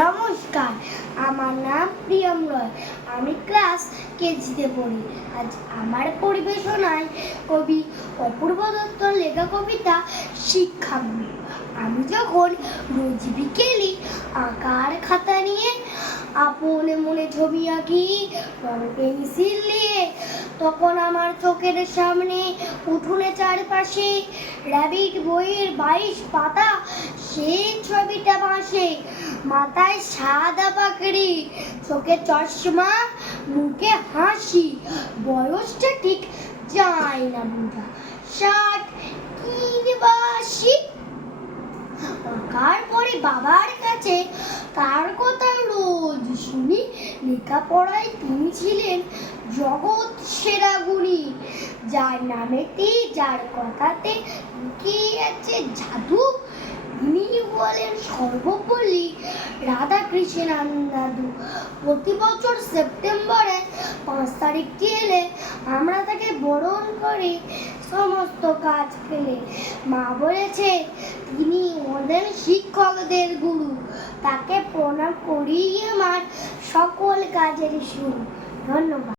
নমস্কার, আমার নাম প্রিয়ম রয়। আমি ক্লাস কেজিতে পড়ি। আজ আমার পরিবেশনায় কবি অপূর্ব দত্তর লেখা কবিতা শিক্ষাগুরু। আমি যখন রোজ বিকেলে আঁকার খাতা নিয়ে আপন মনে ছবি আঁকি রং পেন্সিল নিয়ে, তখন আমার চোখের সামনে উঠোনে চারপাশে র্যাবিট বইয়ের 22 পাতা, সেই ছবিটা ভাসে। মাথায় সাদা পাগড়ি, চোখে চশমা, মুখে হাসি, বয়সটা ঠিক যায় না বোঝা, 60 কিংবা 80। আঁকার পরে বাবার কাছে তার কথা রোজ শুনি, লেখাপড়ায় তিনি ছিলেন জগৎ সেরা গুণী। যার নামেতে যার কথাতে লুকিয়ে আছে জাদু, তিনি বলেন সর্বপল্লী রাধাকৃষ্ণান দাদু। প্রতি বছর সেপ্টেম্বরে 5 তারিখটি এলে আমরা তাকে বরণ করি সমস্ত কাজ ফেলে। মা বলেছে তিনি আমাদের শিক্ষকদের গুরু, তাকে প্রণাম করি আমার সকল কাজের শুরু। ধন্যবাদ।